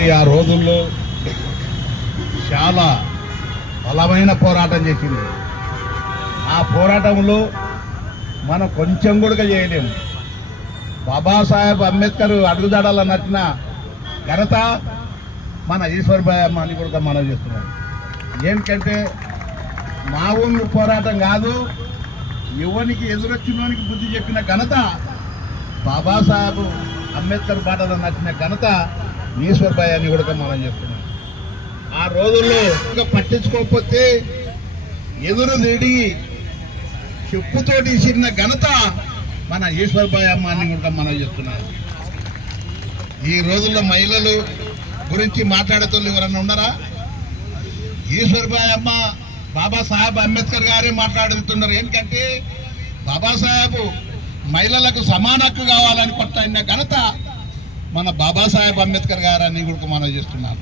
తల్లి ఆ రోజుల్లో చాలా బలమైన పోరాటం చేసింది. ఆ పోరాటంలో మనం కొంచెం కూడా చేయలేము. బాబాసాహెబ్ అంబేద్కర్ అడుగుదాడల నచ్చిన ఘనత మన ఈశ్వర్భాయ్ అమ్మ అని కూడా మనం చేస్తున్నాం. ఏంటంటే మా ఊళ్ళు పోరాటం కాదు, యువనికి ఎదురొచ్చినోనికి బుద్ధి చెప్పిన ఘనత బాబాసాహెబ్ అంబేద్కర్ బాటలో నచ్చిన ఘనత ఈశ్వర్భాయ్ అని కూడా మనం చేస్తున్నాం. ఆ రోజుల్లో ఇంకా పట్టించుకోకపోతే ఎదురు తిరిగి చెప్పుతోటి ఇచ్చిన ఘనత మన ఈశ్వర్భాయ్ అమ్మ అని కూడా మనం చెప్తున్నాం. ఈ రోజుల్లో మహిళలు గురించి మాట్లాడుతూ ఎవరన్నా ఉన్నారా? ఈశ్వర్భాయ్ అమ్మ బాబాసాహెబ్ అంబేద్కర్ గారే మాట్లాడుతున్నారు. ఎందుకంటే బాబాసాహెబ్ మహిళలకు సమాన హక్కు కావాలని కొట్టిన ఘనత మన బాబాసాహెబ్ అంబేద్కర్ గారని కూడా మనం చేస్తున్నాం.